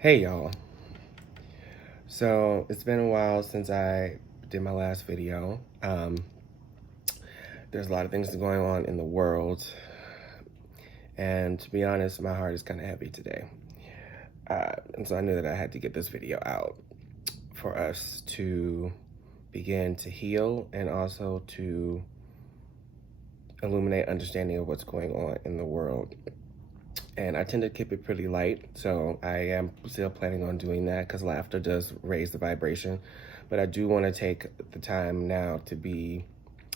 Hey y'all. So it's been a while since I did my last video. There's a lot of things going on in the world, and to be honest, my heart is kind of heavy today. And so I knew that I had to get this video out for us to begin to heal and also to illuminate understanding of what's going on in the world. And I tend to keep it pretty light, so I am still planning on doing that because laughter does raise the vibration. But I do want to take the time now to be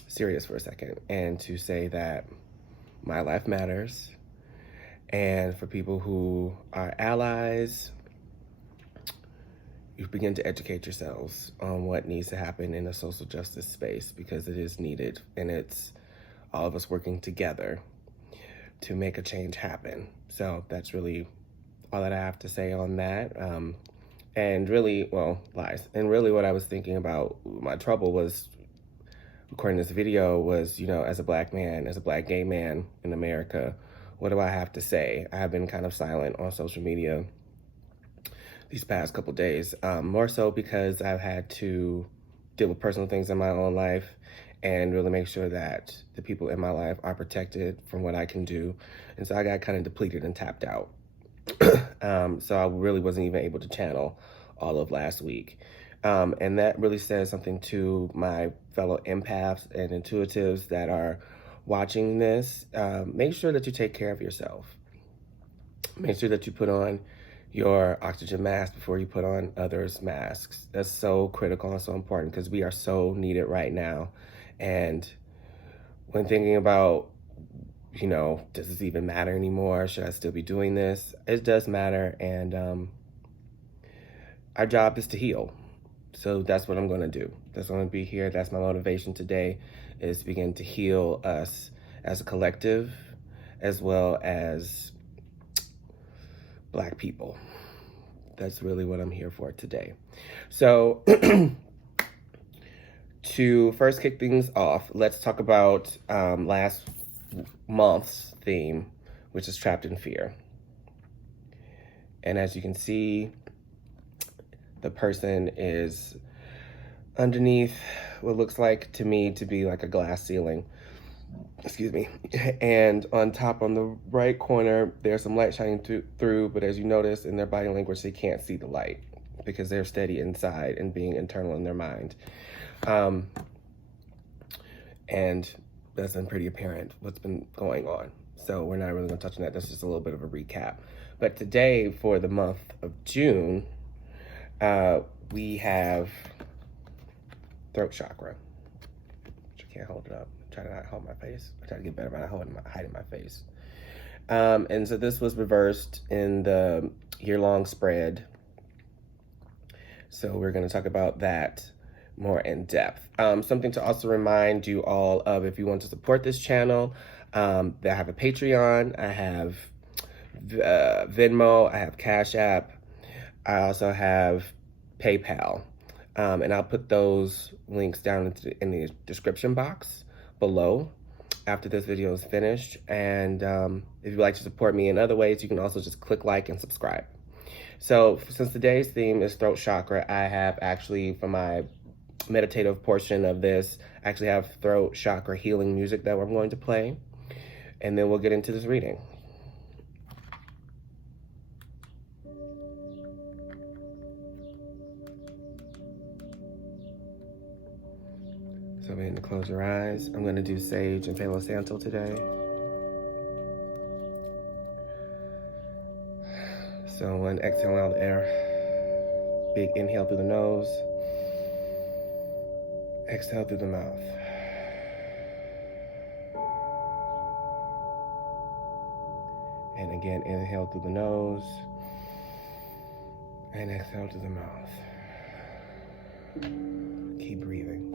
serious for a second and to say that my life matters. And for people who are allies, you begin to educate yourselves on what needs to happen in the social justice space because it is needed, and it's all of us working together to make a change happen. So that's really all that I have to say on that. And really, well, lies. And really what I was thinking about, my trouble was recording this video was, as a black man, as a black gay man in America, what do I have to say? I have been kind of silent on social media these past couple days, more so because I've had to deal with personal things in my own life and really make sure that the people in my life are protected from what I can do. And so I got kind of depleted and tapped out. So I really wasn't even able to channel all of last week. And that really says something to my fellow empaths and intuitives that are watching this. Make sure that you take care of yourself. Make sure that you put on your oxygen mask before you put on others' masks. That's so critical and so important because we are so needed right now. And when thinking about, does this even matter anymore? Should I still be doing this? It does matter. And our job is to heal. So that's what I'm going to do. That's what I'm going to be here. That's my motivation today, is to begin to heal us as a collective, as well as Black people. That's really what I'm here for today. So to first kick things off, let's talk about last month's theme, which is trapped in fear. And as you can see, the person is underneath what looks like to me to be like a glass ceiling. Excuse me. And on top, on the right corner, there's some light shining through, but as you notice in their body language, they can't see the light because they're steady inside and being internal in their mind. And that's been pretty apparent what's been going on. So we're not really going to touch on that. That's just a little bit of a recap. But today, for the month of June, we have throat chakra. Which I can't hold it up. I try to not hold my face. I try to get better about hiding my face. And so this was reversed in the year-long spread. So we're going to talk about that more in depth. Something to also remind you all of, if you want to support this channel, that I have a Patreon, I have Venmo, I have Cashapp, I also have PayPal, and I'll put those links down in the description box below after this video is finished. And if you'd like to support me in other ways, you can also just click like and subscribe. So since today's theme is throat chakra, I have actually, for my meditative portion of this, I actually have throat chakra healing music that we're going to play, and then we'll get into this reading. So begin to close your eyes. I'm going to do Sage and Palo Santo today. So when exhaling out the air, big inhale through the nose, exhale through the mouth. And again, inhale through the nose and exhale through the mouth. Keep breathing.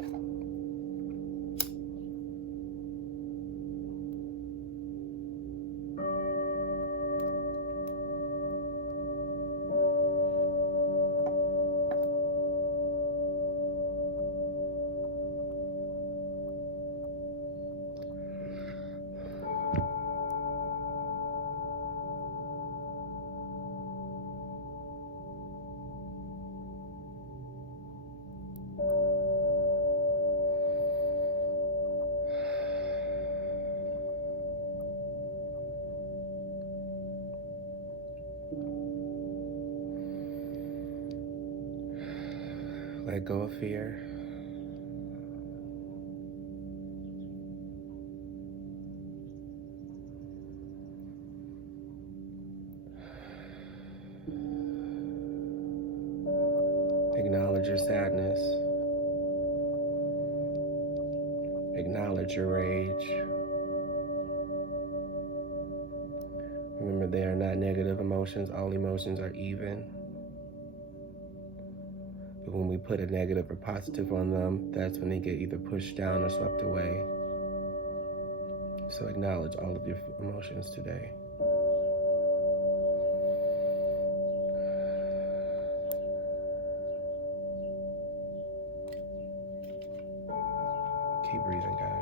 Let go of fear. Acknowledge your sadness. Acknowledge your rage. Remember, they are not negative emotions. All emotions are even. But when we put a negative or positive on them, that's when they get either pushed down or swept away. So acknowledge all of your emotions today. Keep breathing, guys.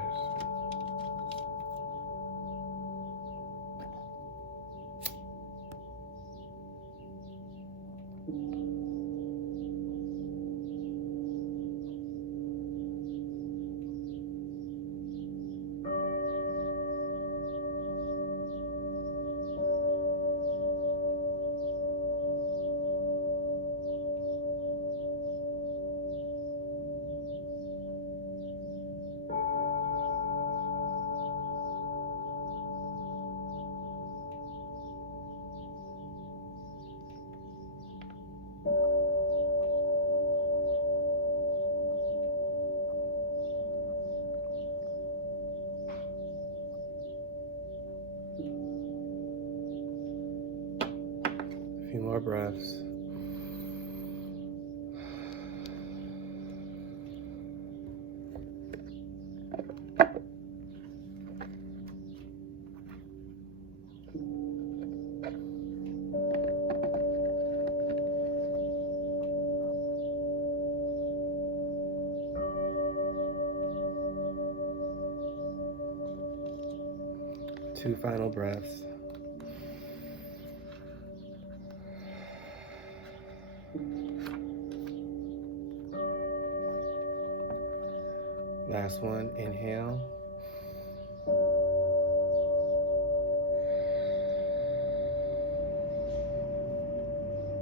A few more breaths. Two final breaths. Last one, inhale.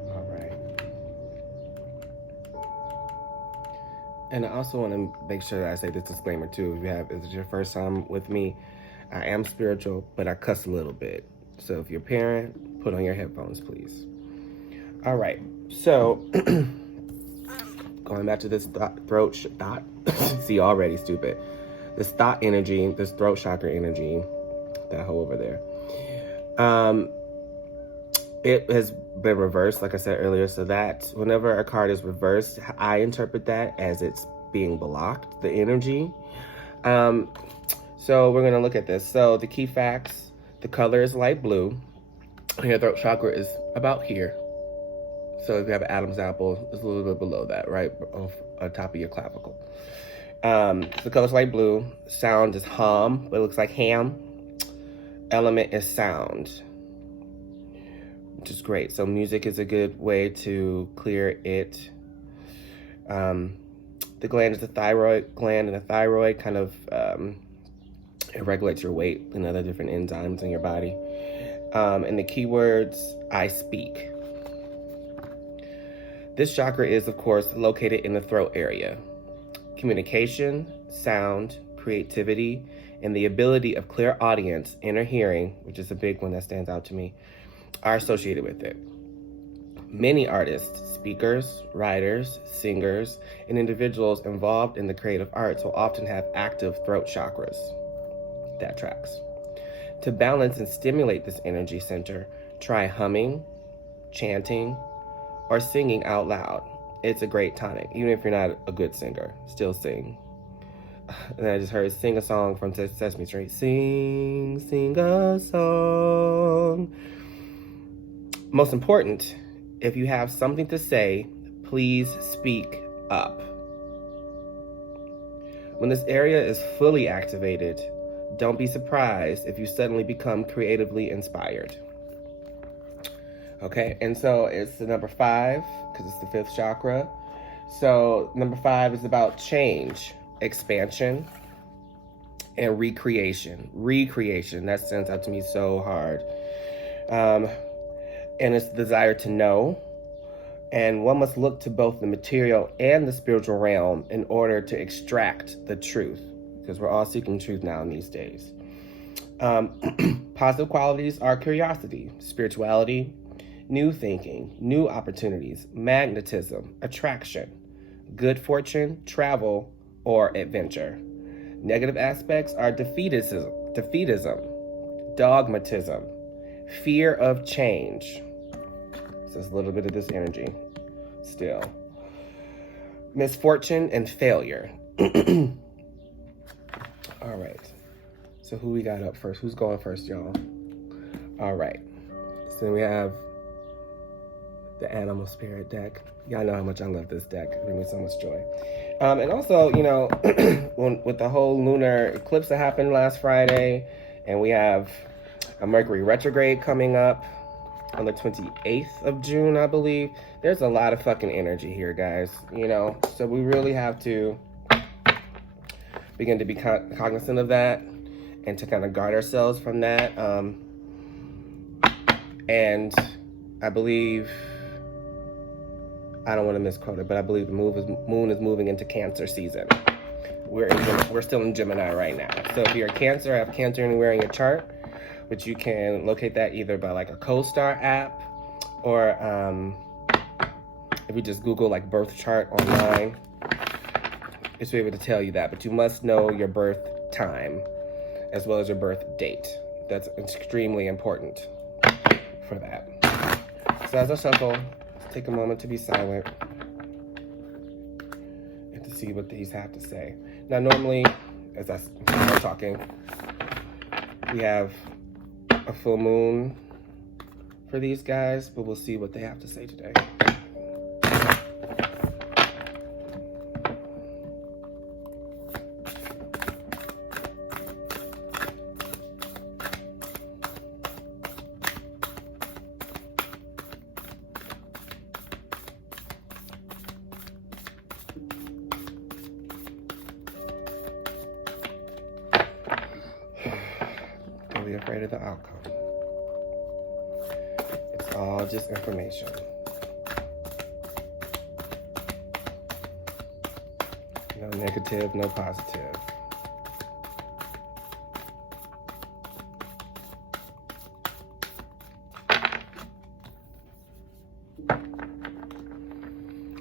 All right. And I also want to make sure that I say this disclaimer too. If this is your first time with me, I am spiritual, but I cuss a little bit. So if you're a parent, put on your headphones, please. All right. So going back to this throat thought. See, already stupid. This thought energy, this throat chakra energy, that hole over there. It has been reversed, like I said earlier, so that whenever a card is reversed, I interpret that as it's being blocked, the energy. So we're gonna look at this. So the key facts, the color is light blue. Your throat chakra is about here. So if you have an Adam's apple, it's a little bit below that, right? On top of your clavicle. The color's light blue. Sound is hum, but it looks like ham. Element is sound, which is great. So music is a good way to clear it. The gland is the thyroid gland, and the thyroid kind of it regulates your weight and other different enzymes in your body. And the keywords, I speak. This chakra is, of course, located in the throat area. Communication, sound, creativity, and the ability of clear audience, inner hearing, which is a big one that stands out to me, are associated with it. Many artists, speakers, writers, singers, and individuals involved in the creative arts will often have active throat chakras. That tracks. To balance and stimulate this energy center, try humming, chanting, or singing out loud. It's a great tonic. Even if you're not a good singer, still sing. And I just heard sing a song from Sesame Street. Sing, sing a song. Most important, if you have something to say, please speak up. When this area is fully activated, don't be surprised if you suddenly become creatively inspired. Okay, and so it's the number 5, because it's the 5th chakra. So number 5 is about change, expansion, and recreation. Recreation, that stands out to me so hard. And it's the desire to know And one must look to both the material and the spiritual realm in order to extract the truth, because we're all seeking truth now in these days. Positive qualities are curiosity, spirituality, new thinking, new opportunities, magnetism, attraction, good fortune, travel, or adventure. Negative aspects are defeatism, dogmatism, fear of change. So there's a little bit of this energy still. Misfortune and failure. All right. So who we got up first? Who's going first, y'all? All right. So then we have the Animal Spirit deck. Y'all know how much I love this deck. It brings me so much joy. And also, you know, with the whole lunar eclipse that happened last Friday, and we have a Mercury retrograde coming up on the 28th of June, I believe. There's a lot of fucking energy here, guys. You know, so we really have to begin to be cognizant of that and to kind of guard ourselves from that. And I believe, I don't want to misquote it, but I believe the moon is moving into Cancer season. We're still in Gemini right now. So if you're a Cancer, have Cancer anywhere in your chart, which you can locate that either by like a CoStar app, or if you just Google like birth chart online, it should be able to tell you that. But you must know your birth time as well as your birth date. That's extremely important for that. So as I shuffle, let's take a moment to be silent and to see what these have to say. Now, normally, as I'm talking, we have a full moon for these guys, but we'll see what they have to say today. Don't be afraid of the outcome. It's all just information. No negative, no positive.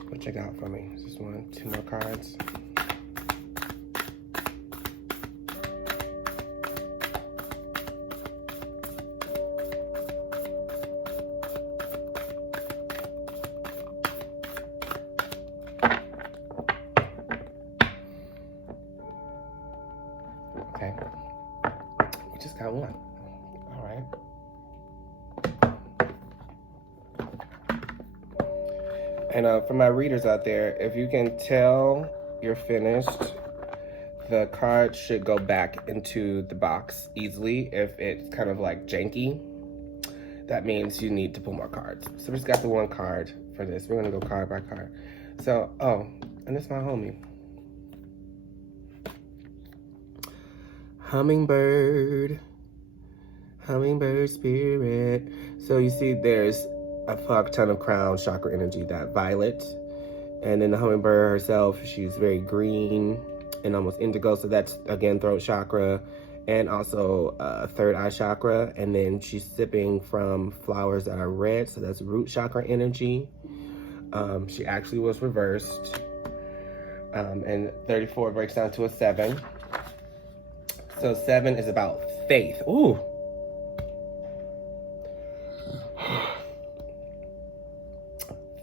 What you got for me? Is this one, two more cards? Okay, we just got one. All right. And for my readers out there, if you can tell you're finished, the card should go back into the box easily. If it's kind of like janky, that means you need to pull more cards. So we just got the one card for this. We're gonna go card by card. So, oh, and it's my homie. Hummingbird spirit. So you see there's a fuck ton of crown chakra energy, that violet. And then the hummingbird herself, she's very green and almost indigo. So that's, again, throat chakra and also third eye chakra. And then she's sipping from flowers that are red. So that's root chakra energy. She actually was reversed. And 34 breaks down to a 7. So 7 is about faith. Ooh.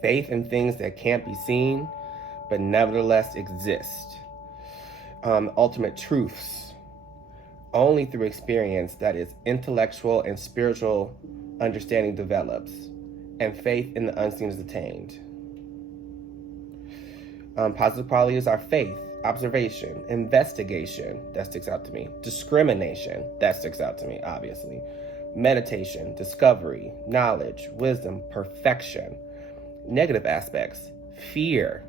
Faith in things that can't be seen, but nevertheless exist. Ultimate truths. Only through experience, that is, intellectual and spiritual understanding develops, and faith in the unseen is attained. Positive qualities are faith, observation, investigation, that sticks out to me, discrimination, that sticks out to me, obviously, meditation, discovery, knowledge, wisdom, perfection. Negative aspects, fear,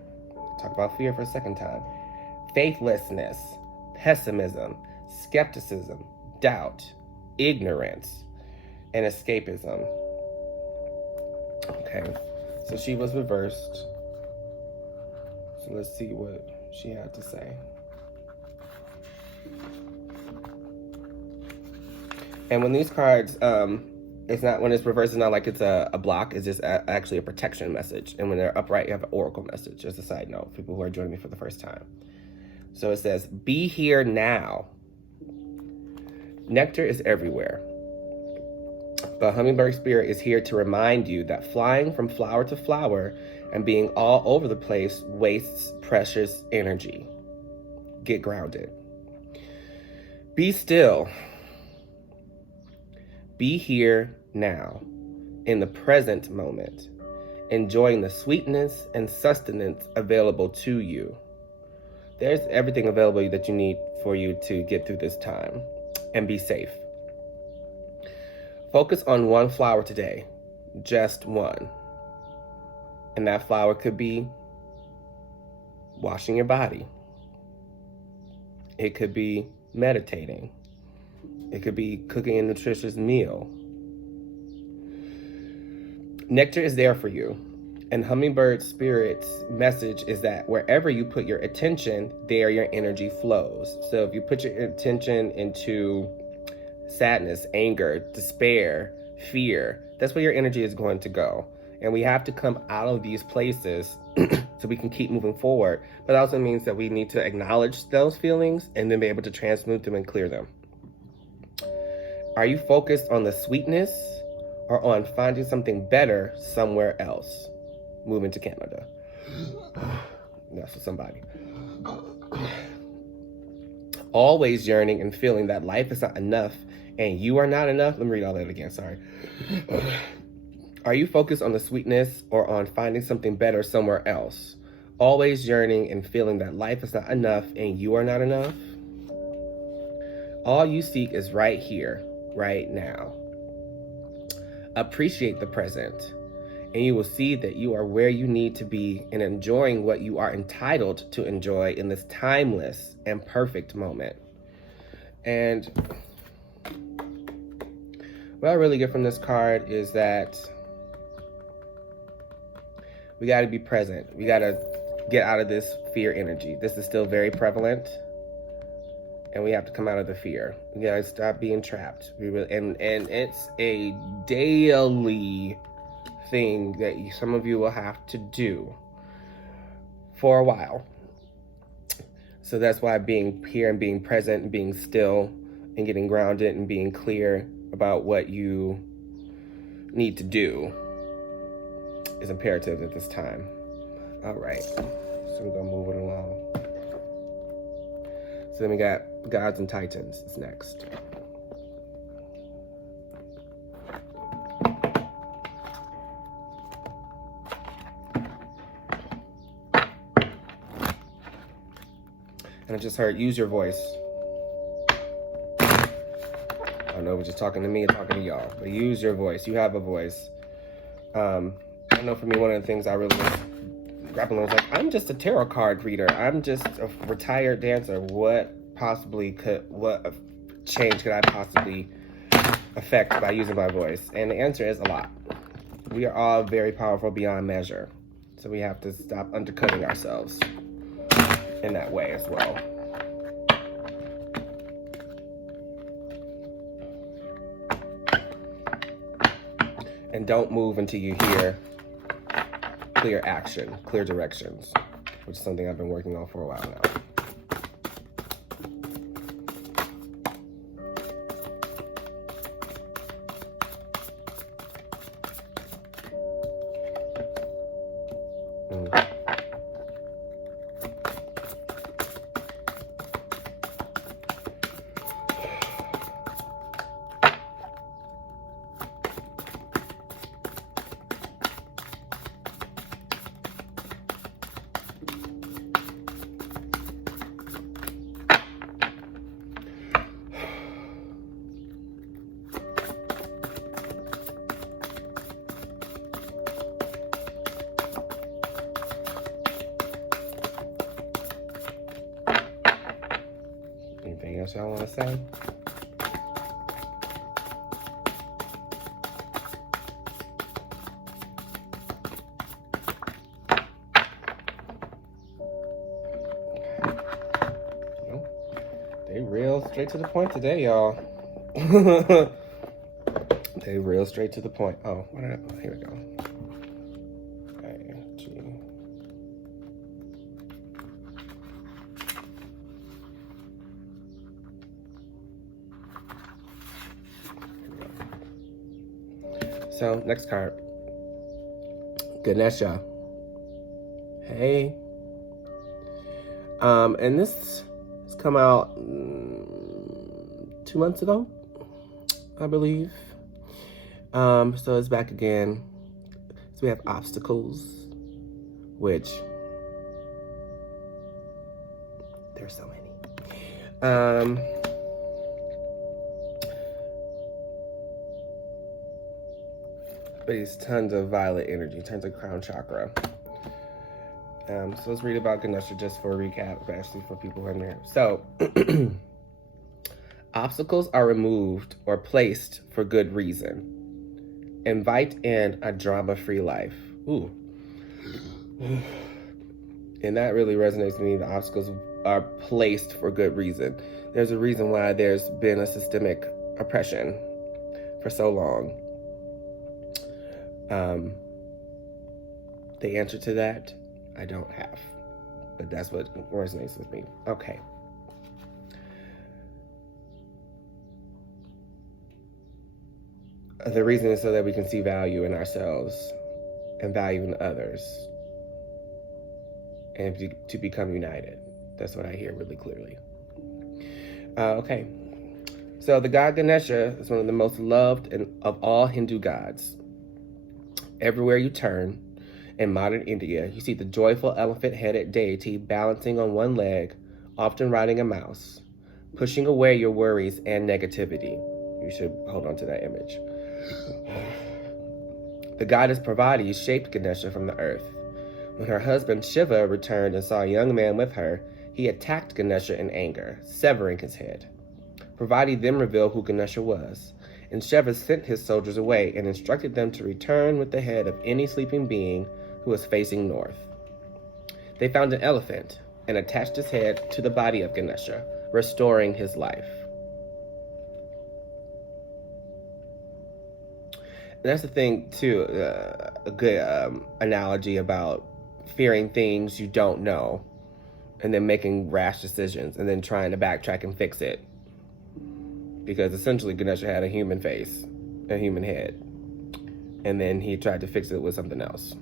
talk about fear for a second time, faithlessness, pessimism, skepticism, doubt, ignorance, and escapism. Okay, So she was reversed. So let's see what she had to say. And when these cards, it's not, when it's reversed, it's not like it's a block. It's just actually a protection message. And when they're upright, you have an oracle message. Just a side note, people who are joining me for the first time. So it says, be here now. Nectar is everywhere. The hummingbird spirit is here to remind you that flying from flower to flower and being all over the place wastes precious energy. Get grounded. Be still. Be here now, in the present moment, enjoying the sweetness and sustenance available to you. There's everything available that you need for you to get through this time, and be safe. Focus on one flower today, just one. And that flower could be washing your body. It could be meditating. It could be cooking a nutritious meal. Nectar is there for you. And Hummingbird Spirit's message is that wherever you put your attention, there your energy flows. So if you put your attention into sadness, anger, despair, fear, that's where your energy is going to go. And we have to come out of these places so we can keep moving forward. But it also means that we need to acknowledge those feelings and then be able to transmute them and clear them. Are you focused on the sweetness or on finding something better somewhere else? Moving to Canada. That's for somebody. Always yearning and feeling that life is not enough and you are not enough. Let me read all that again, sorry. Are you focused on the sweetness or on finding something better somewhere else? Always yearning and feeling that life is not enough and you are not enough? All you seek is right here, right now. Appreciate the present, and you will see that you are where you need to be and enjoying what you are entitled to enjoy in this timeless and perfect moment. And what I really get from this card is that we got to be present. We got to get out of this fear energy. This is still very prevalent, and we have to come out of the fear. We got to stop being trapped. And it's a daily thing that some of you will have to do for a while. So that's why being here and being present and being still and getting grounded and being clear about what you need to do is imperative at this time. All right, so we're gonna move it along. So then we got Gods and Titans is next. And I just heard, use your voice. I don't know if you're just talking to me or talking to y'all, but use your voice. You have a voice. I know for me, one of the things I really was grappling with, like, I'm just a tarot card reader. I'm just a retired dancer. What change could I possibly affect by using my voice? And the answer is a lot. We are all very powerful beyond measure. So we have to stop undercutting ourselves in that way as well. And don't move until you hear clear action, clear directions, which is something I've been working on for a while now. Anything else y'all want to say? Straight to the point today, y'all. They real straight to the point. Oh, what did I, here we go. So, next card. Ganesha. Hey. And this has come out 2 months ago, I believe. So it's back again. So we have obstacles, which there's so many. But it's tons of violet energy, tons of crown chakra. So let's read about Ganesha just for a recap, especially for people who are new. So, obstacles are removed or placed for good reason. Invite in a drama-free life. Ooh. And that really resonates with me. The obstacles are placed for good reason. There's a reason why there's been a systemic oppression for so long. The answer to that, I don't have. But that's what resonates with me. Okay. The reason is so that we can see value in ourselves and value in others and to become united. That's what I hear really clearly. Okay. So the god Ganesha is one of the most loved of all Hindu gods. Everywhere you turn in modern India, you see the joyful elephant-headed deity balancing on one leg, often riding a mouse, pushing away your worries and negativity. You should hold on to that image. The goddess Parvati shaped Ganesha from the earth. When her husband Shiva returned and saw a young man with her, he attacked Ganesha in anger, severing his head. Parvati then revealed who Ganesha was, and Shiva sent his soldiers away and instructed them to return with the head of any sleeping being who was facing north. They found an elephant and attached his head to the body of Ganesha, restoring his life. And that's the thing, too, a good analogy about fearing things you don't know and then making rash decisions and then trying to backtrack and fix it. Because essentially Ganesha had a human face, a human head, and then he tried to fix it with something else.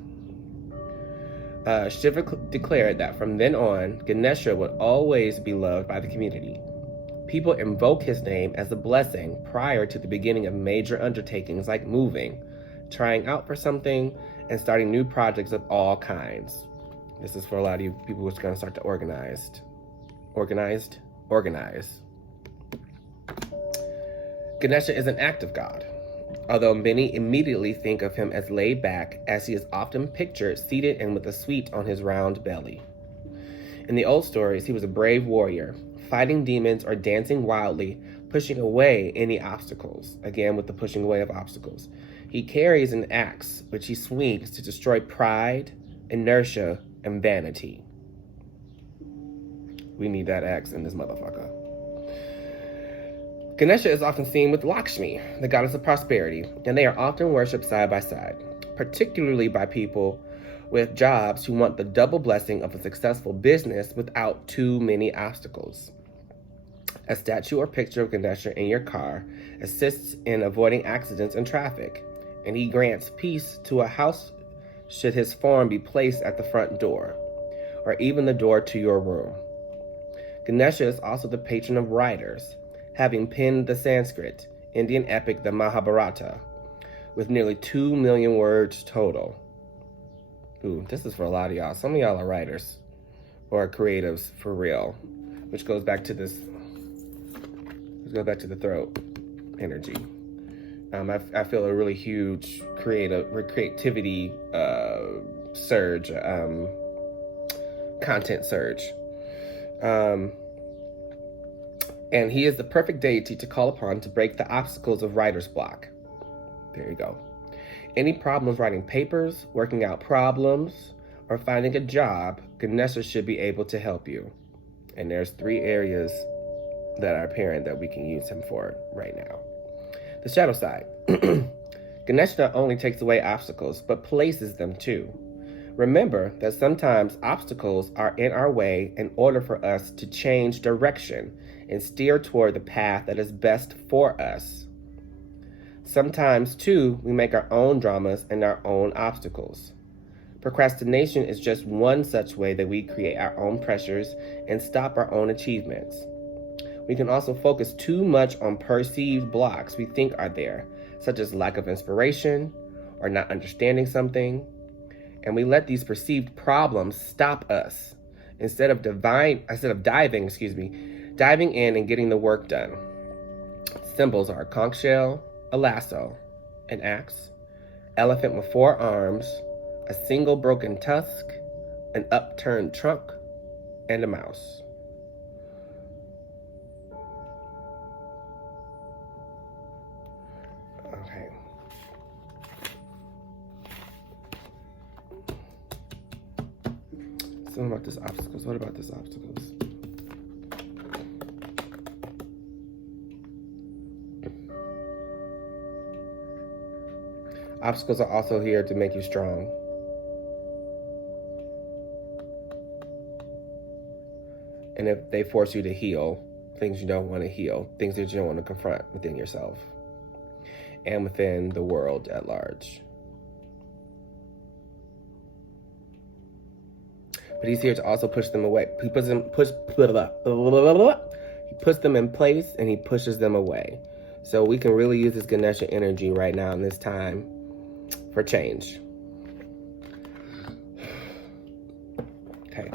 Shiva declared that from then on, Ganesha would always be loved by the community. People invoke his name as a blessing prior to the beginning of major undertakings like moving, trying out for something, and starting new projects of all kinds. This is for a lot of you people who's going to start to organize. Ganesha is an active god, although many immediately think of him as laid back, as he is often pictured seated and with a sweet on his round belly. In the old stories, he was a brave warrior, fighting demons or dancing wildly, pushing away any obstacles. Again, with the pushing away of obstacles. He carries an axe, which he swings to destroy pride, inertia, and vanity. We need that axe in this motherfucker. Ganesha is often seen with Lakshmi, the goddess of prosperity, and they are often worshipped side by side, particularly by people with jobs who want the double blessing of a successful business without too many obstacles. A statue or picture of Ganesha in your car assists in avoiding accidents and traffic, and he grants peace to a house should his form be placed at the front door, or even the door to your room. Ganesha is also the patron of writers, having penned the Sanskrit Indian epic, the Mahabharata, with nearly 2 million words total. Ooh, this is for a lot of y'all. Some of y'all are writers or creatives for real, which goes back to this. Let's go back to the throat energy. I feel a really huge creativity surge, content surge. And he is the perfect deity to call upon to break the obstacles of writer's block. There you go. Any problems writing papers, working out problems, or finding a job, Ganesha should be able to help you. And there's 3 areas that are apparent that we can use him for right now. The shadow side. Ganesh not only takes away obstacles, but places them too. Remember that sometimes obstacles are in our way in order for us to change direction and steer toward the path that is best for us. Sometimes, too, we make our own dramas and our own obstacles. Procrastination is just one such way that we create our own pressures and stop our own achievements. We can also focus too much on perceived blocks we think are there, such as lack of inspiration or not understanding something, and we let these perceived problems stop us instead of diving in and getting the work done. Symbols are a conch shell, a lasso, an axe, elephant with 4 arms, a single broken tusk, an upturned trunk, and a mouse. Okay. Something about this obstacles. What about this obstacles? Obstacles are also here to make you strong. And if they force you to heal things you don't want to heal, things that you don't want to confront within yourself and within the world at large. But he's here to also push them away. He puts them in place and he pushes them away. So we can really use this Ganesha energy right now in this time for change. Okay.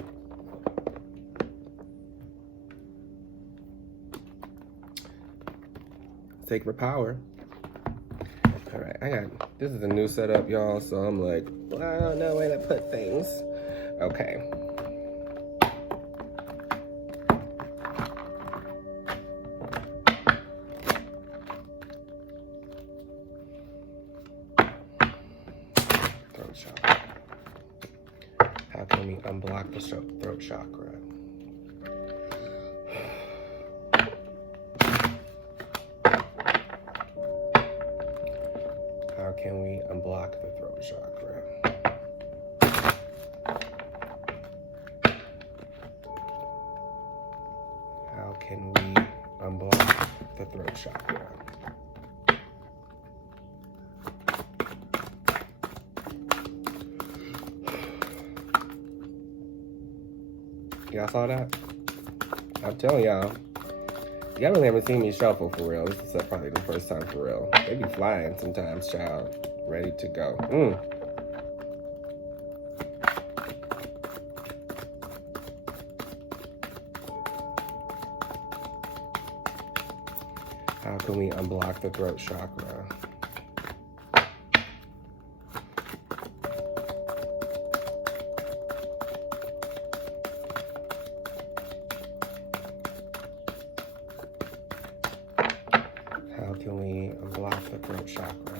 Sacred power. All right, this is a new setup, y'all, so I'm like, well, I don't know where to put things. Okay. Throat chakra. How can we unblock the throat chakra? How can we unblock the throat chakra? How can we unblock the throat chakra? Y'all saw that? I'm telling y'all really haven't seen me shuffle for real. This is probably the first time for real. They be flying sometimes, child. Ready to go. How can we unblock the throat chakra? How can we unblock the throat chakra?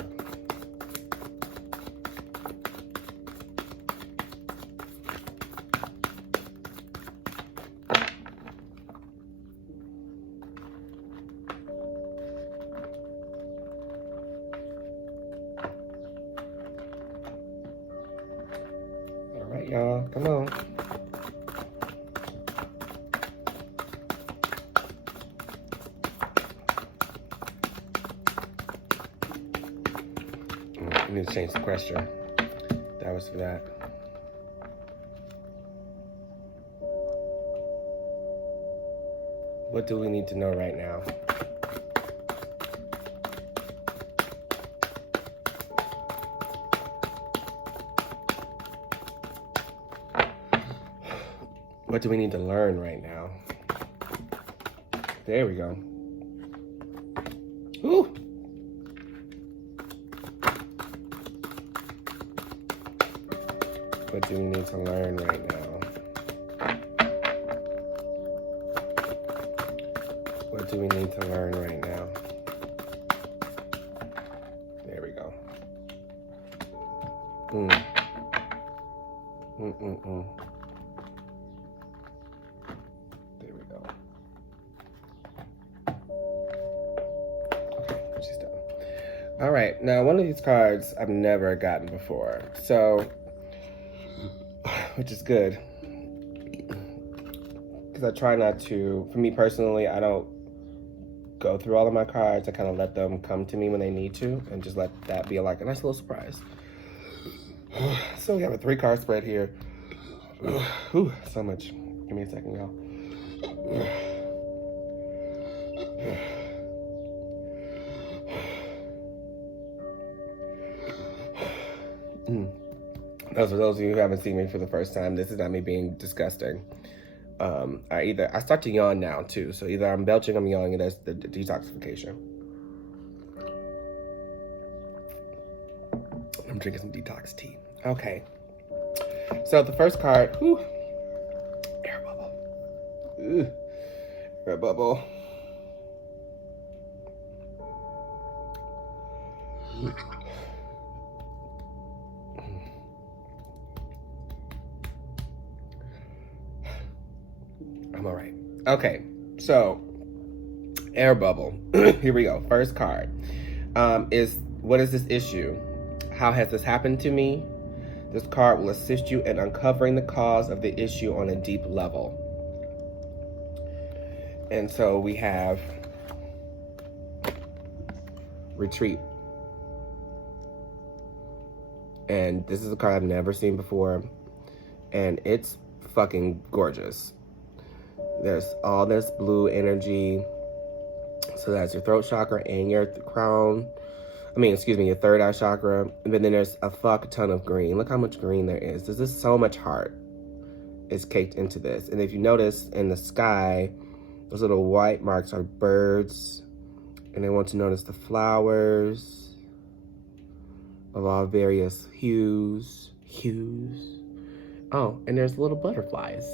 All right, y'all, come on. I need to change the question. That was for that. What do we need to know right now? What do we need to learn right now? There we go. Woo! What do we need to learn right now? What do we need to learn right now? There we go. There we go. Now, one of these cards I've never gotten before, so, which is good. Because I try not to, for me personally, I don't go through all of my cards. I kind of let them come to me when they need to, and just let that be like a nice little surprise. So we have a 3-card spread here. Whew, so much. Give me a second, y'all. For those of you who haven't seen me for the first time, this is not me being disgusting. I start to yawn now too. So either I'm belching, I'm yawning, and that's the detoxification. I'm drinking some detox tea. Okay. So the first card, air bubble. Air bubble. I'm all right. Okay, so air bubble. Here we go. First card is, what is this issue? How has this happened to me? This card will assist you in uncovering the cause of the issue on a deep level. And so we have retreat. And this is a card I've never seen before. And it's fucking gorgeous. There's all this blue energy. So that's your throat chakra and your crown. Your third eye chakra. But then there's a fuck ton of green. Look how much green there is. There's just so much heart is caked into this. And if you notice in the sky, those little white marks are birds. And I want to notice the flowers of all various hues. Oh, and there's little butterflies.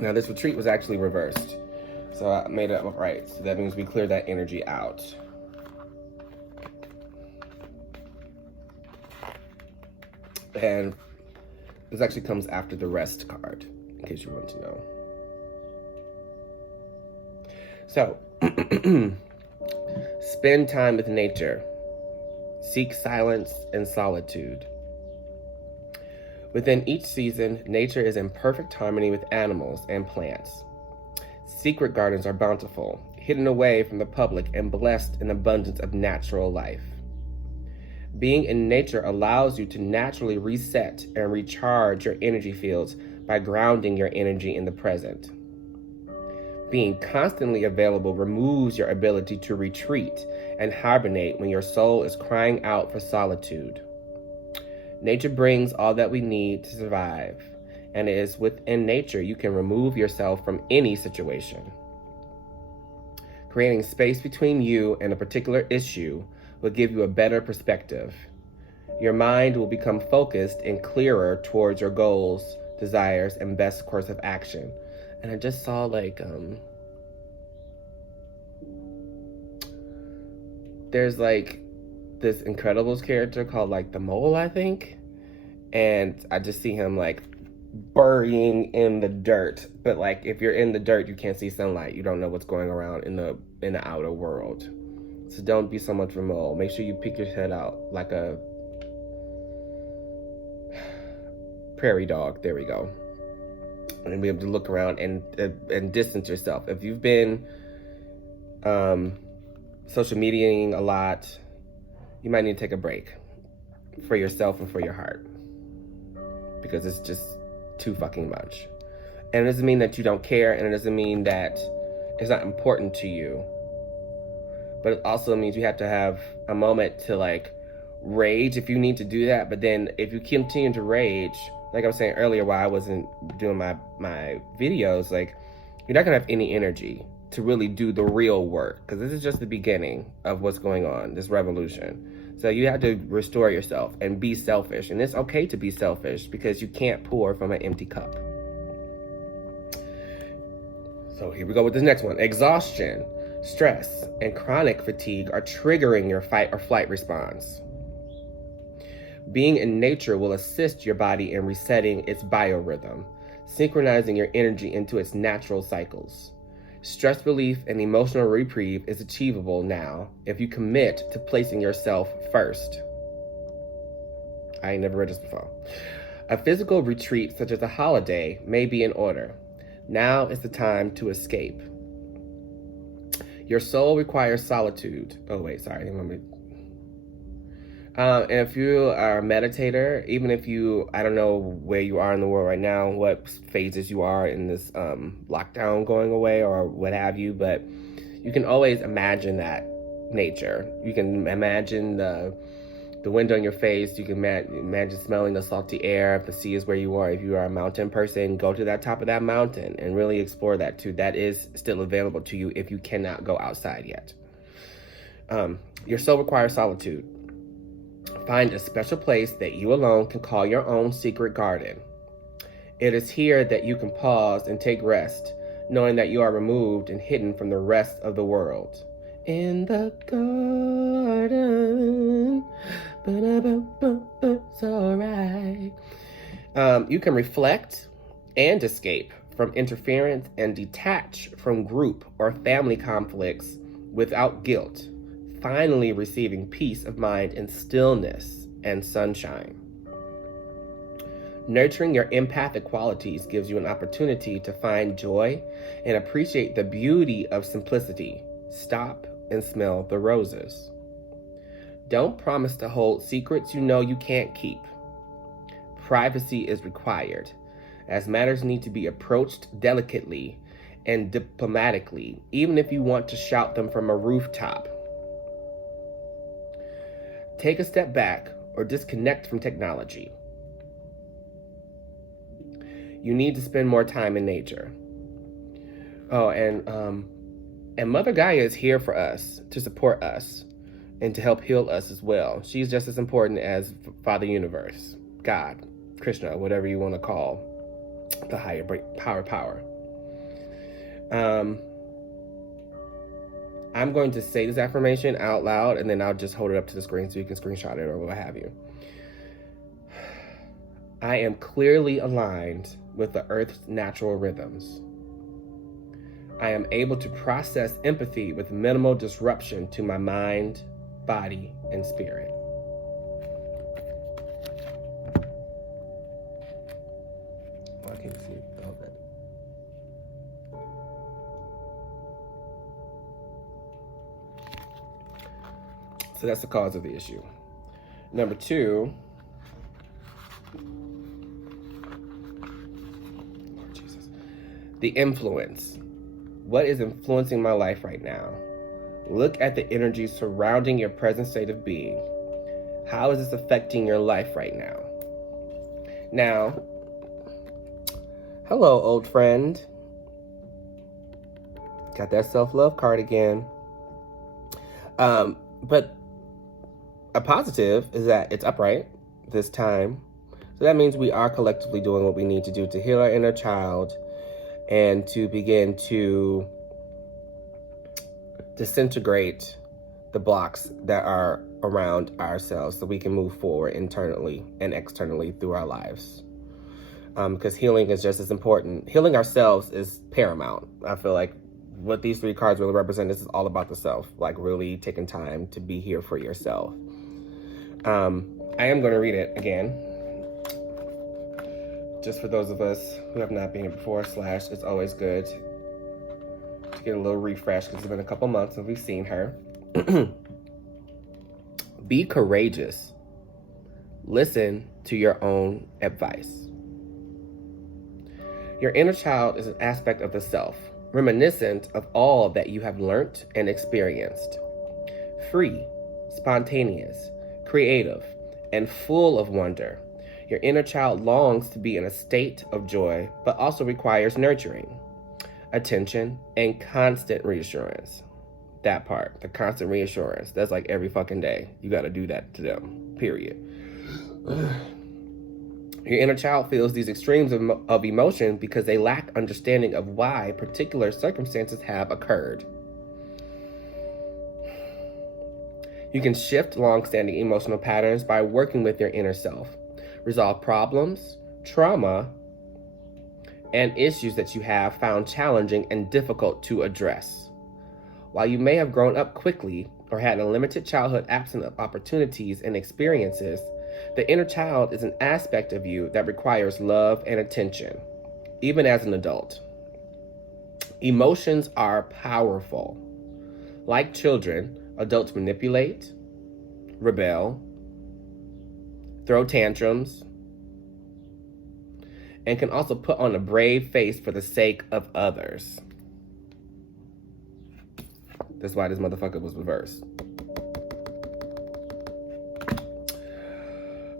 Now this retreat was actually reversed. So I made it upright. So that means we clear that energy out. And this actually comes after the rest card, in case you want to know. So, spend time with nature. Seek silence and solitude. Within each season, nature is in perfect harmony with animals and plants. Secret gardens are bountiful, hidden away from the public and blessed in abundance of natural life. Being in nature allows you to naturally reset and recharge your energy fields by grounding your energy in the present. Being constantly available removes your ability to retreat and hibernate when your soul is crying out for solitude. Nature brings all that we need to survive, and it is within nature you can remove yourself from any situation. Creating space between you and a particular issue will give you a better perspective. Your mind will become focused and clearer towards your goals, desires, and best course of action. And I just saw there's this Incredibles character called the Mole, I think. And I just see him burying in the dirt. But if you're in the dirt, you can't see sunlight. You don't know what's going around in the outer world. So don't be so much of a mole. Make sure you peek your head out like a prairie dog. There we go. And be able to look around and distance yourself. If you've been social mediaing a lot, you might need to take a break for yourself and for your heart, because it's just too fucking much. And it doesn't mean that you don't care, and it doesn't mean that it's not important to you, but it also means you have to have a moment to rage if you need to do that. But then if you continue to rage, like I was saying earlier while I wasn't doing my videos, you're not gonna have any energy to really do the real work, because this is just the beginning of what's going on, this revolution. So you have to restore yourself and be selfish. And it's okay to be selfish, because you can't pour from an empty cup. So here we go with this next one. Exhaustion, stress, and chronic fatigue are triggering your fight or flight response. Being in nature will assist your body in resetting its biorhythm, synchronizing your energy into its natural cycles. Stress relief and emotional reprieve is achievable now if you commit to placing yourself first. I ain't never read this before. A physical retreat such as a holiday may be in order. Now is the time to escape. Your soul requires solitude. Oh wait, sorry. And if you are a meditator, even if you, I don't know where you are in the world right now, what phases you are in this lockdown going away or what have you, but you can always imagine that nature. You can imagine the wind on your face. You can imagine smelling the salty air. If the sea is where you are, if you are a mountain person, go to that top of that mountain and really explore that too. That is still available to you if you cannot go outside yet. Your soul requires solitude. Find a special place that you alone can call your own secret garden. It is here that you can pause and take rest, knowing that you are removed and hidden from the rest of the world. In the garden, it's alright. You can reflect and escape from interference and detach from group or family conflicts without guilt, finally receiving peace of mind and stillness and sunshine. Nurturing your empathic qualities gives you an opportunity to find joy and appreciate the beauty of simplicity. Stop and smell the roses. Don't promise to hold secrets you know you can't keep. Privacy is required, as matters need to be approached delicately and diplomatically, even if you want to shout them from a rooftop. Take a step back or disconnect from technology. You need to spend more time in nature. Oh, and Mother Gaia is here for us, to support us, and to help heal us as well. She's just as important as Father Universe, God, Krishna, whatever you want to call the higher power. I'm going to say this affirmation out loud, and then I'll just hold it up to the screen so you can screenshot it or what have you. I am clearly aligned with the Earth's natural rhythms. I am able to process empathy with minimal disruption to my mind, body, and spirit. Why can't you see all that? So that's the cause of the issue. Number 2, Lord Jesus, the influence. What is influencing my life right now? Look at the energy surrounding your present state of being. How is this affecting your life right now? Now, hello, old friend. Got that self-love card again. But a positive is that it's upright this time. So that means we are collectively doing what we need to do to heal our inner child and to begin to disintegrate the blocks that are around ourselves so we can move forward internally and externally through our lives. Because healing is just as important. Healing ourselves is paramount. I feel like what these 3 cards really represent, this is all about the self, like really taking time to be here for yourself. I am going to read it again, just for those of us who have not been here before, / it's always good to get a little refresh because it's been a couple months since we've seen her. Be courageous. Listen to your own advice. Your inner child is an aspect of the self, reminiscent of all that you have learnt and experienced. Free, spontaneous, creative, and full of wonder. Your inner child longs to be in a state of joy, but also requires nurturing, attention, and constant reassurance. That part, the constant reassurance, that's like every fucking day. You got to do that to them, period. Your inner child feels these extremes of emotion because they lack understanding of why particular circumstances have occurred. You can shift long-standing emotional patterns by working with your inner self, resolve problems, trauma, and issues that you have found challenging and difficult to address. While you may have grown up quickly or had a limited childhood absent of opportunities and experiences, the inner child is an aspect of you that requires love and attention, even as an adult. Emotions are powerful. Like children, adults manipulate, rebel, throw tantrums, and can also put on a brave face for the sake of others. That's why this motherfucker was reversed.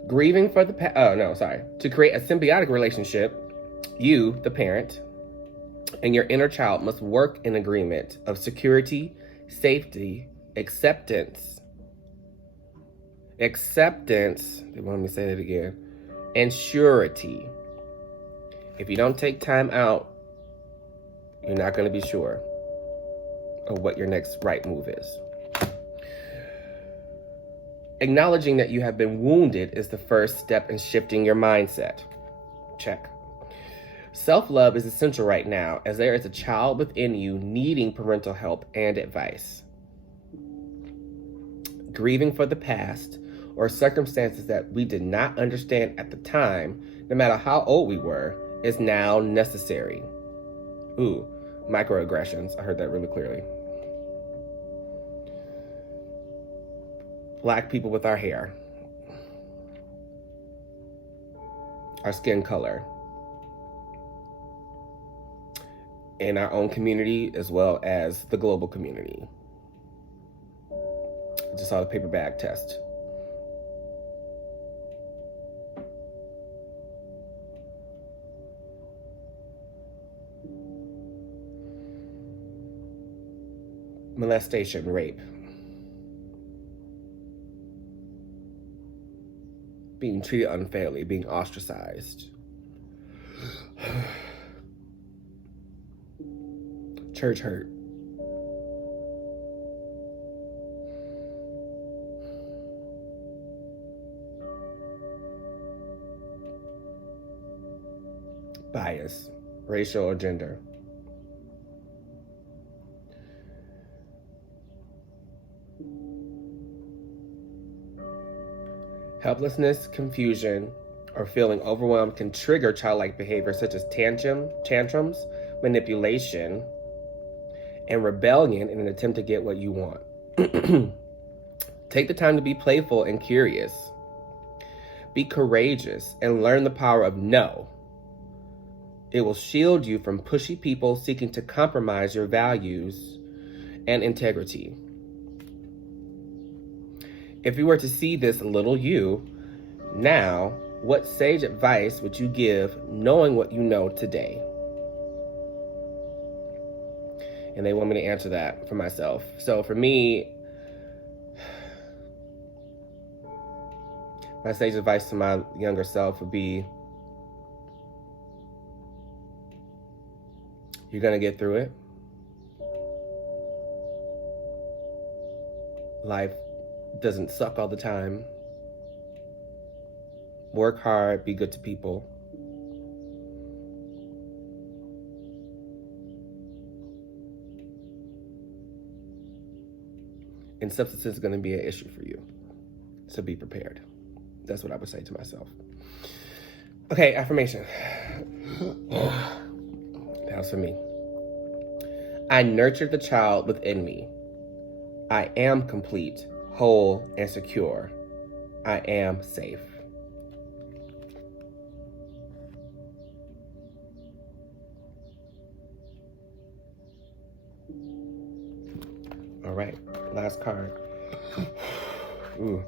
Grieving for the To create a symbiotic relationship, you, the parent, and your inner child must work in agreement of security, safety, acceptance, they want me to say that again, and surety. If you don't take time out, you're not going to be sure of what your next right move is. Acknowledging that you have been wounded is the first step in shifting your mindset. Check. Self-love is essential right now, as there is a child within you needing parental help and advice. Grieving for the past or circumstances that we did not understand at the time, no matter how old we were, is now necessary. Ooh, microaggressions. I heard that really clearly. Black people with our hair, our skin color, in our own community as well as the global community. I just saw the paper bag test. Molestation, rape. Being treated unfairly, being ostracized. Church hurt. Bias, racial or gender. Helplessness, confusion, or feeling overwhelmed can trigger childlike behavior such as tantrums, manipulation, and rebellion in an attempt to get what you want. Take the time to be playful and curious. Be courageous and learn the power of no. It will shield you from pushy people seeking to compromise your values and integrity. If you were to see this little you now, what sage advice would you give knowing what you know today? And they want me to answer that for myself. So for me, my sage advice to my younger self would be, you're gonna get through it. Life doesn't suck all the time. Work hard, be good to people. And substance is going to be an issue for you. So be prepared. That's what I would say to myself. Okay, affirmation. That was for me. I nurtured the child within me. I am complete, whole, and secure. I am safe. All right, last card. Ooh.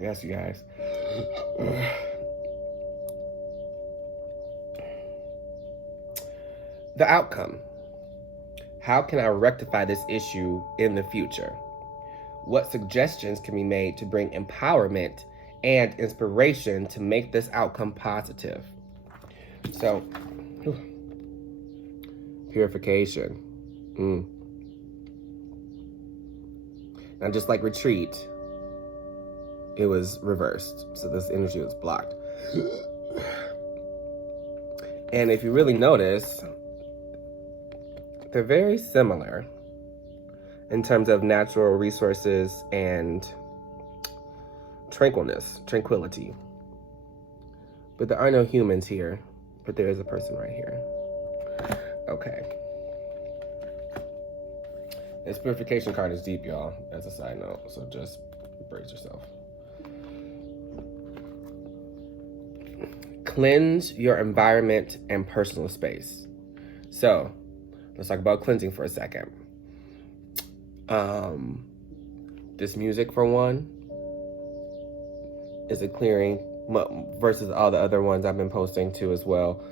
Yes, you guys. The outcome. How can I rectify this issue in the future? What suggestions can be made to bring empowerment and inspiration to make this outcome positive? So, purification. Now, just like retreat, it was reversed. So this energy was blocked. And if you really notice, they're very similar in terms of natural resources and tranquility. But there are no humans here, but there is a person right here. Okay. This purification card is deep, y'all, as a side note, so just brace yourself. Cleanse your environment and personal space. So, let's talk about cleansing for a second. This music, for one, is a clearing versus all the other ones I've been posting too as well.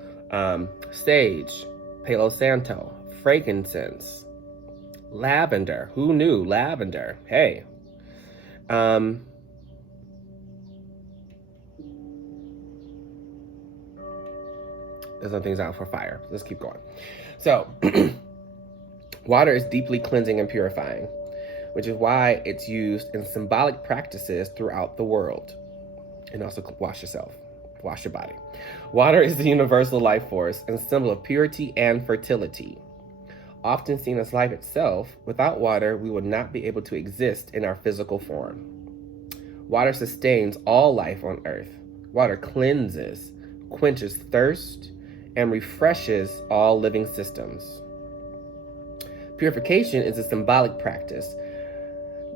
Sage, Palo Santo, frankincense, lavender. Who knew? Lavender. Hey. There's some things out for fire. Let's keep going. So, water is deeply cleansing and purifying, which is why it's used in symbolic practices throughout the world. And also wash yourself, wash your body. Water is the universal life force and symbol of purity and fertility. Often seen as life itself, without water, we would not be able to exist in our physical form. Water sustains all life on earth. Water cleanses, quenches thirst, and refreshes all living systems. Purification is a symbolic practice.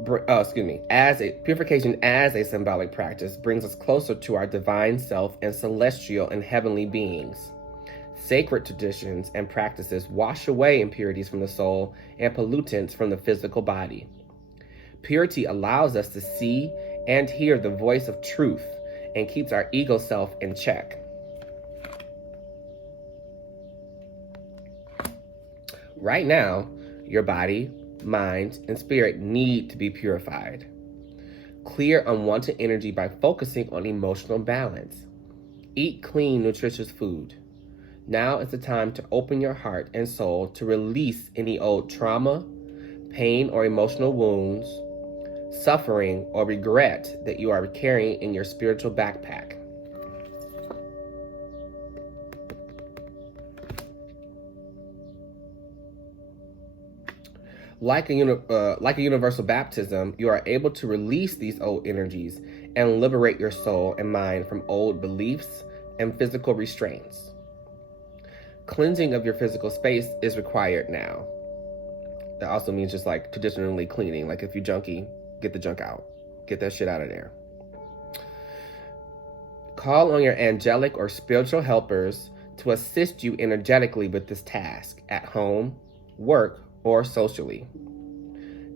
Purification as a symbolic practice brings us closer to our divine self and celestial and heavenly beings. Sacred traditions and practices wash away impurities from the soul and pollutants from the physical body. Purity allows us to see and hear the voice of truth and keeps our ego self in check. Right now, your body, mind, and spirit need to be purified. Clear unwanted energy by focusing on emotional balance. Eat clean, nutritious food. Now is the time to open your heart and soul to release any old trauma, pain, or emotional wounds, suffering, or regret that you are carrying in your spiritual backpack. Like a universal baptism, you are able to release these old energies and liberate your soul and mind from old beliefs and physical restraints. Cleansing of your physical space is required now. That also means just like traditionally cleaning. Like if you junkie, get the junk out. Get that shit out of there. Call on your angelic or spiritual helpers to assist you energetically with this task at home, work, or socially.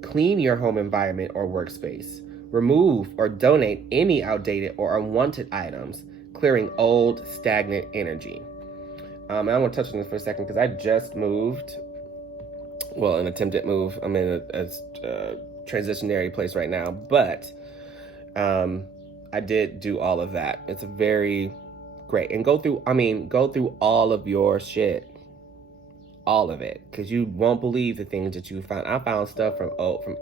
Clean your home environment or workspace. Remove or donate any outdated or unwanted items, clearing old, stagnant energy. I want to touch on this for a second because I just moved. Well, an attempted move. I'm in a transitionary place right now, but I did do all of that. It's very great. And go through all of your shit. All of it, because you won't believe the things that you found. I found stuff from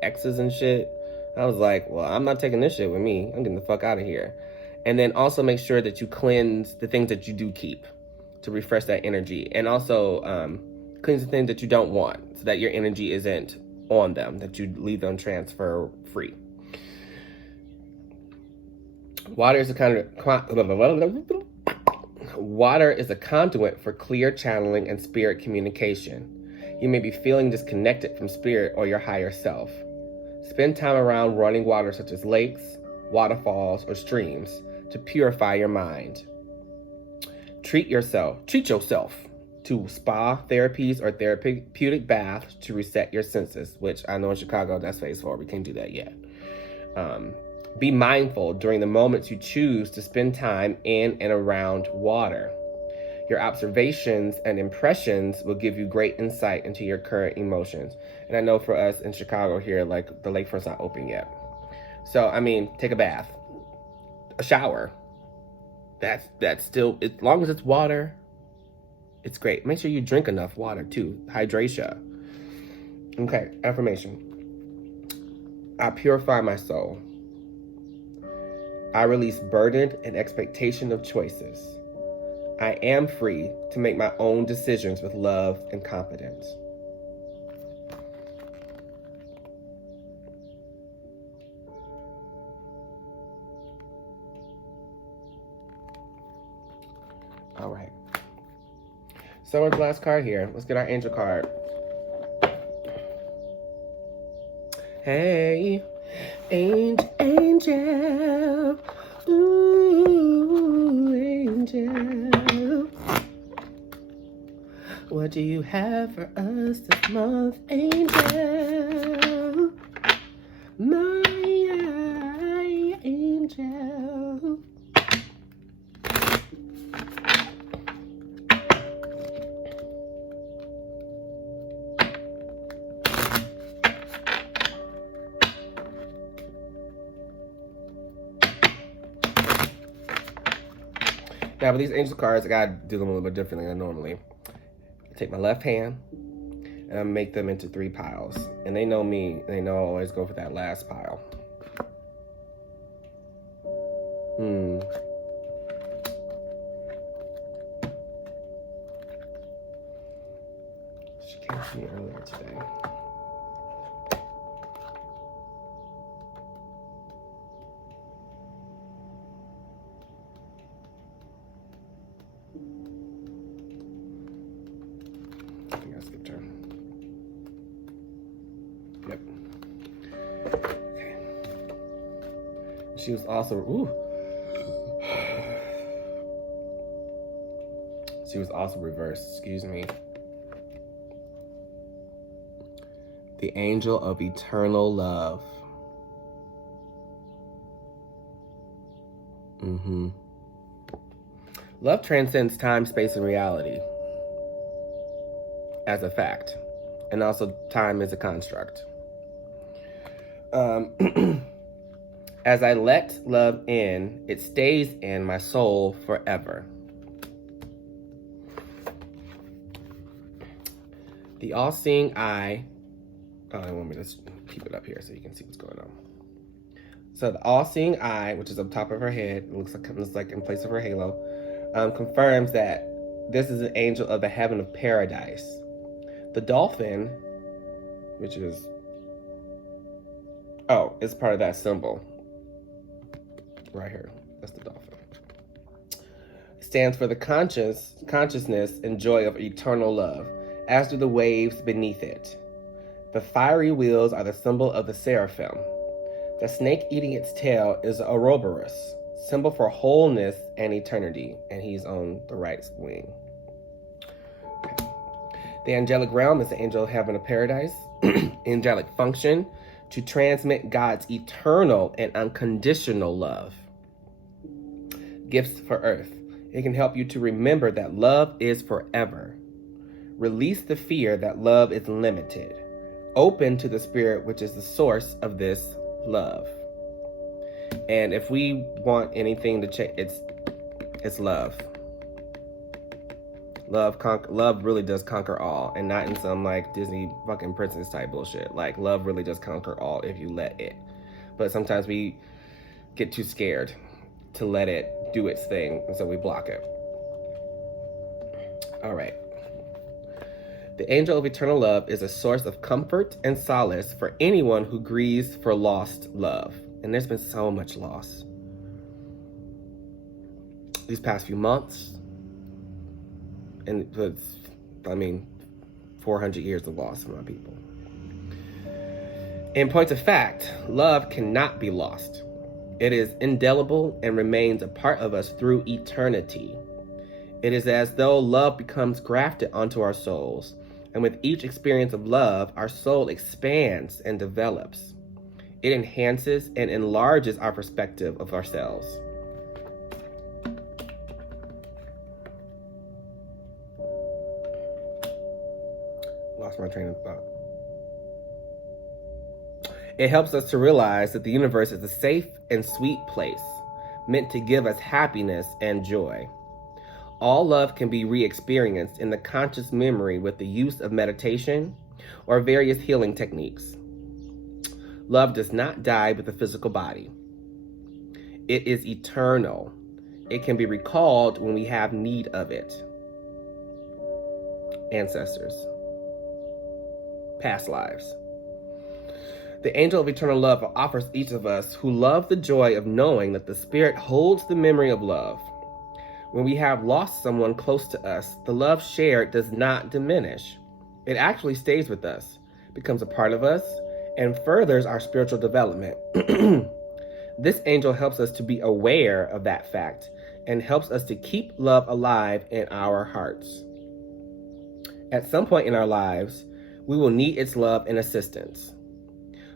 exes and shit. I was like, well, I'm not taking this shit with me. I'm getting the fuck out of here. And then also make sure that you cleanse the things that you do keep to refresh that energy, and also cleanse the things that you don't want so that your energy isn't on them, that you leave them transfer free. Water is a conduit for clear channeling and spirit communication. You may be feeling disconnected from spirit or your higher self. Spend time around running water such as lakes, waterfalls, or streams to purify your mind. Treat yourself to spa therapies or therapeutic baths to reset your senses, which I know in Chicago, that's phase 4. We can't do that yet. Be mindful during the moments you choose to spend time in and around water. Your observations and impressions will give you great insight into your current emotions. And I know for us in Chicago here, like the lakefront's not open yet. So, take a bath, a shower. That's still, as long as it's water, it's great. Make sure you drink enough water too. Hydration. Okay, affirmation. I purify my soul. I release burden and expectation of choices. I am free to make my own decisions with love and confidence. All right. So our last card here. Let's get our angel card. Hey, angel, ooh, angel. What do you have for us this month, angel? My angel. Now, with these angel cards, I gotta do them a little bit differently than normally. I take my left hand and I make them into 3 piles. And they know me, they know I always go for that last pile. She came to me earlier today. I think I skipped her. Yep. Okay. She was also, she was also reversed, excuse me. The angel of eternal love. Love transcends time, space, and reality as a fact. And also time is a construct. As I let love in, it stays in my soul forever. The all-seeing eye. Oh, I want me to keep it up here so you can see what's going on. So the all-seeing eye, which is up top of her head, it looks like in place of her halo, confirms that this is an angel of the heaven of paradise. The dolphin, which is, it's part of that symbol. Right here, that's the dolphin. Stands for the consciousness and joy of eternal love, as do the waves beneath it. The fiery wheels are the symbol of the seraphim. The snake eating its tail is Ouroboros, symbol for wholeness and eternity, and he's on the right wing. Okay. The angelic realm is the angel of heaven of paradise. Angelic function to transmit God's eternal and unconditional love. Gifts for earth. It can help you to remember that love is forever. Release the fear that love is limited. Open to the spirit, which is the source of this love. And if we want anything to change, it's love. Love really does conquer all, and not in some like Disney fucking princess type bullshit. Like, love really does conquer all if you let it. But sometimes we get too scared to let it do its thing, and so we block it. All right. The angel of eternal love is a source of comfort and solace for anyone who grieves for lost love. And there's been so much loss these past few months. And it's, 400 years of loss for my people. In point of fact, love cannot be lost. It is indelible and remains a part of us through eternity. It is as though love becomes grafted onto our souls. And with each experience of love, our soul expands and develops. It enhances and enlarges our perspective of ourselves. Lost my train of thought. It helps us to realize that the universe is a safe and sweet place, meant to give us happiness and joy. All love can be re-experienced in the conscious memory with the use of meditation or various healing techniques. Love does not die with the physical body. It is eternal, it can be recalled when we have need of it. Ancestors, past lives. The angel of eternal love offers each of us who love the joy of knowing that the Spirit holds the memory of love. When we have lost someone close to us, the love shared does not diminish. It actually stays with us, becomes a part of us, and furthers our spiritual development. This angel helps us to be aware of that fact and helps us to keep love alive in our hearts. At some point in our lives, we will need its love and assistance,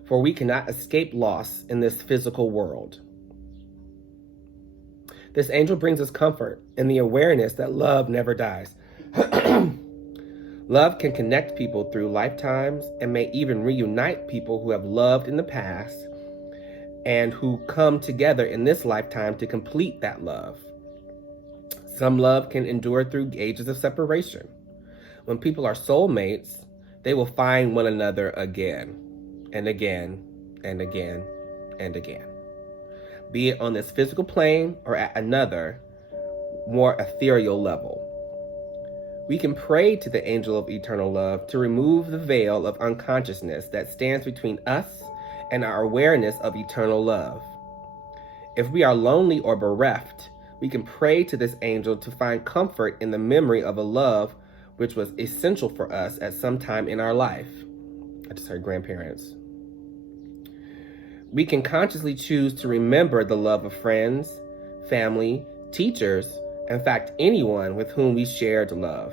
for we cannot escape loss in this physical world. This angel brings us comfort in the awareness that love never dies. Love can connect people through lifetimes and may even reunite people who have loved in the past and who come together in this lifetime to complete that love. Some love can endure through ages of separation. When people are soulmates, they will find one another again and again and again and again, be it on this physical plane or at another, more ethereal level. We can pray to the angel of eternal love to remove the veil of unconsciousness that stands between us and our awareness of eternal love. If we are lonely or bereft, we can pray to this angel to find comfort in the memory of a love which was essential for us at some time in our life. I just heard grandparents. We can consciously choose to remember the love of friends, family, teachers, in fact, anyone with whom we shared love.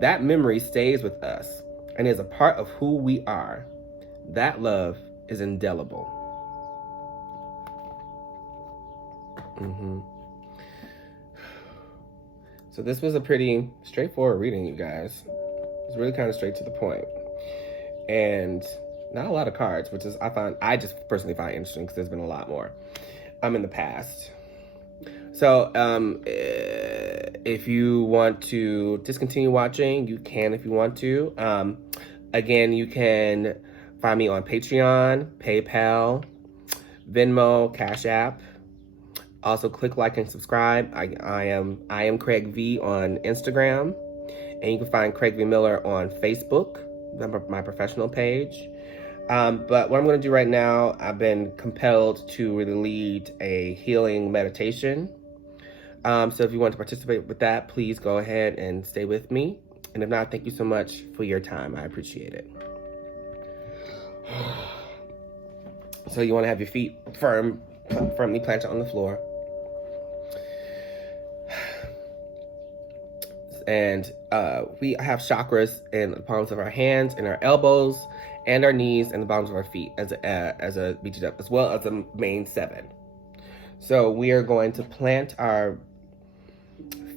That memory stays with us and is a part of who we are. That love is indelible. So this was a pretty straightforward reading, you guys. It's really kind of straight to the point. And not a lot of cards, which is I just personally find interesting because there's been a lot more in the past. So if you want to discontinue watching, you can if you want to. Again, you can find me on Patreon, PayPal, Venmo, Cashapp. Also, click like and subscribe. I am Craig V on Instagram, and you can find CraigVMiller on Facebook, my professional page. But what I'm going to do right now, I've been compelled to really lead a healing meditation. So if you want to participate with that, please go ahead and stay with me. And if not, thank you so much for your time. I appreciate it. So you want to have your feet firmly planted on the floor. And we have chakras in the palms of our hands, in our elbows, and our knees, and the bottoms of our feet as a beach up, as well as the main 7. So we are going to plant our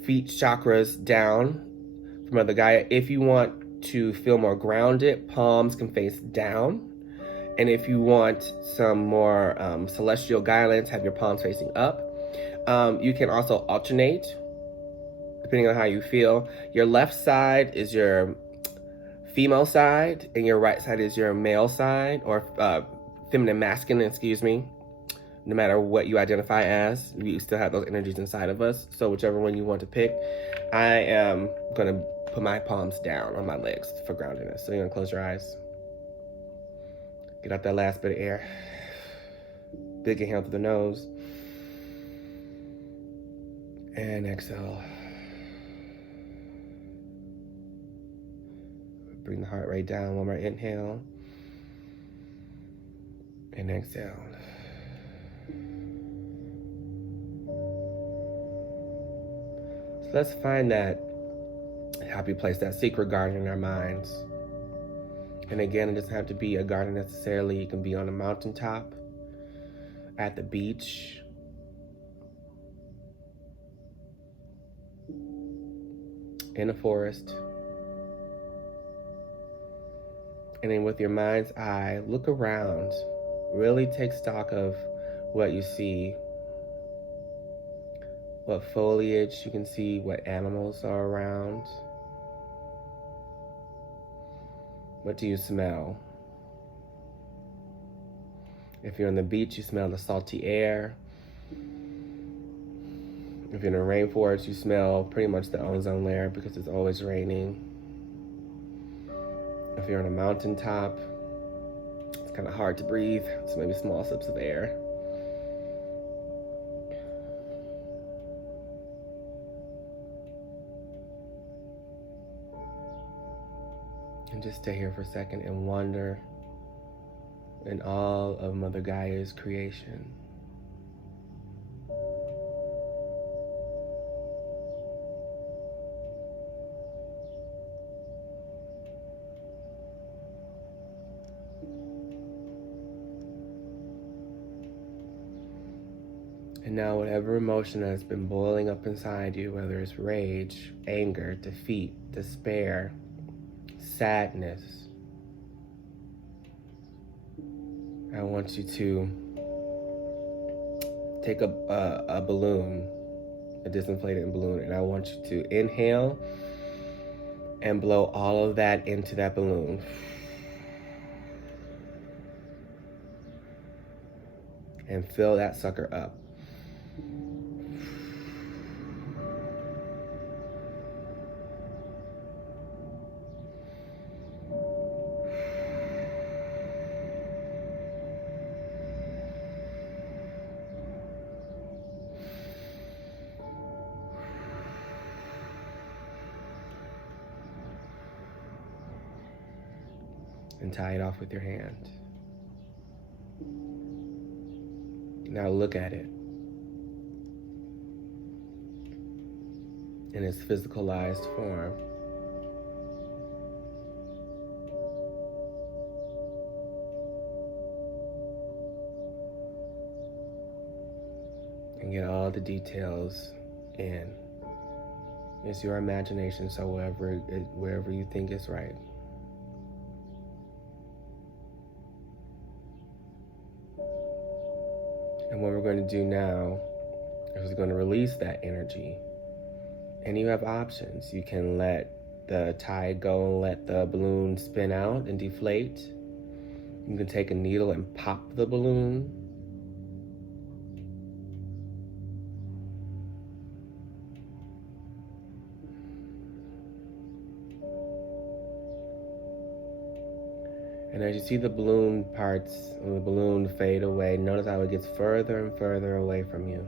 feet chakras down from Mother Gaia. If you want to feel more grounded, palms can face down. And if you want some more celestial guidance, have your palms facing up. You can also alternate, depending on how you feel. Your left side is your female side, and your right side is your male side, or feminine, masculine, excuse me. No matter what you identify as, we still have those energies inside of us. So whichever one you want to pick, I am going to put my palms down on my legs for groundedness. So you're going to close your eyes. Get out that last bit of air. Big inhale through the nose. And exhale. Bring the heart rate down. One more inhale. And exhale. So let's find that happy place, that secret garden in our minds. And again, it doesn't have to be a garden necessarily. It can be on a mountaintop, at the beach, in a forest. And then with your mind's eye, look around. Really take stock of what you see. What foliage you can see, what animals are around. What do you smell? If you're on the beach, you smell the salty air. If you're in a rainforest, you smell pretty much the ozone layer because it's always raining. If you're on a mountaintop, it's kind of hard to breathe, so maybe small sips of air. And just stay here for a second and wonder in all of Mother Gaia's creation. And now whatever emotion has been boiling up inside you, whether it's rage, anger, defeat, despair, sadness, I want you to take a balloon, a disinflated balloon, and I want you to inhale and blow all of that into that balloon. And fill that sucker up. And tie it off with your hand. Now look at it in its physicalized form. And get all the details in. It's your imagination, so wherever you think is right. And what we're going to do now is we're going to release that energy. And you have options. You can let the tide go and let the balloon spin out and deflate. You can take a needle and pop the balloon. And as you see the balloon parts of the balloon fade away, notice how it gets further and further away from you.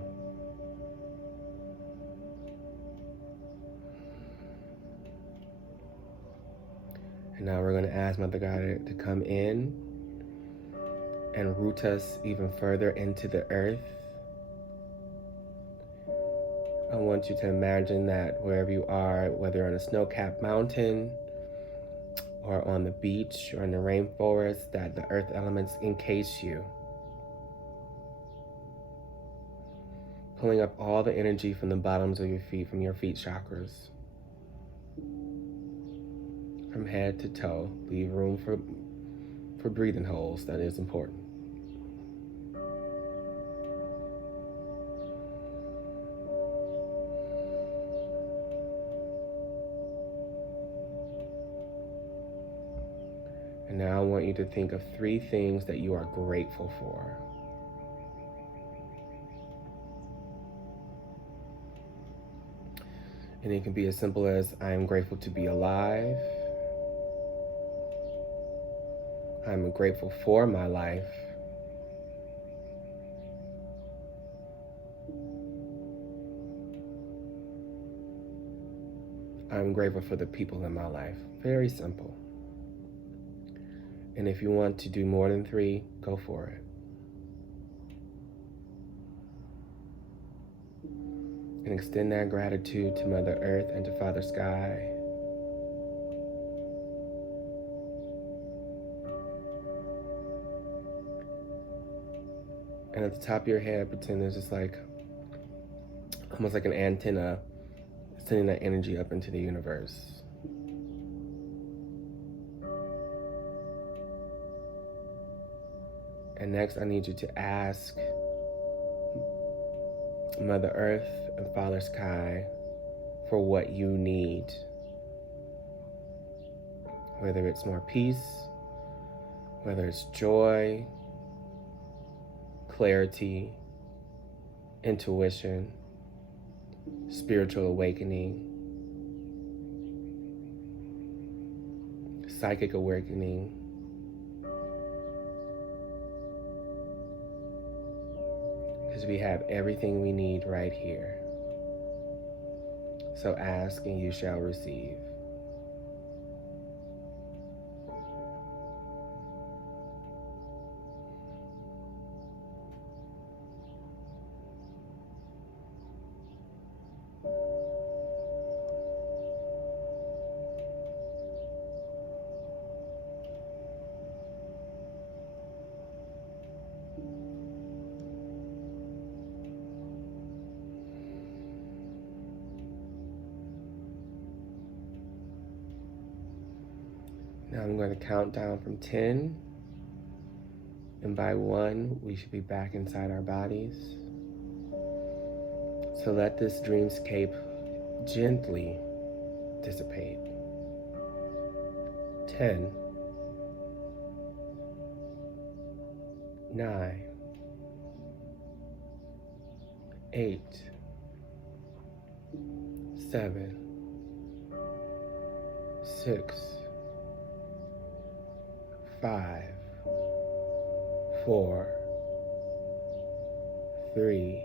And now we're going to ask Mother Gaia to come in and root us even further into the earth. I want you to imagine that wherever you are, whether on a snow-capped mountain, or on the beach, or in the rainforest, that the earth elements encase you. Pulling up all the energy from the bottoms of your feet, from your feet chakras. From head to toe. Leave room for breathing holes, that is important. And now I want you to think of 3 things that you are grateful for. And it can be as simple as, I am grateful to be alive. I'm grateful for my life. I'm grateful for the people in my life. Very simple. And if you want to do more than 3, go for it. And extend that gratitude to Mother Earth and to Father Sky. And at the top of your head, pretend there's just like, almost like an antenna, sending that energy up into the universe. And next, I need you to ask Mother Earth and Father Sky for what you need. Whether it's more peace, whether it's joy, clarity, intuition, spiritual awakening, psychic awakening, because we have everything we need right here. So ask and you shall receive. Now I'm going to count down from 10, and by 1, we should be back inside our bodies. So let this dreamscape gently dissipate. 10, 9, 8, 7, 6, 5, 4, 3,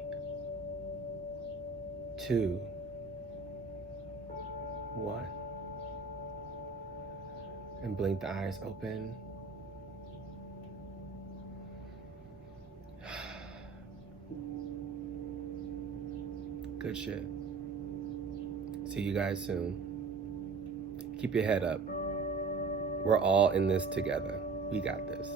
2, 1. And blink the eyes open. Good shit. See you guys soon. Keep your head up. We're all in this together. We got this.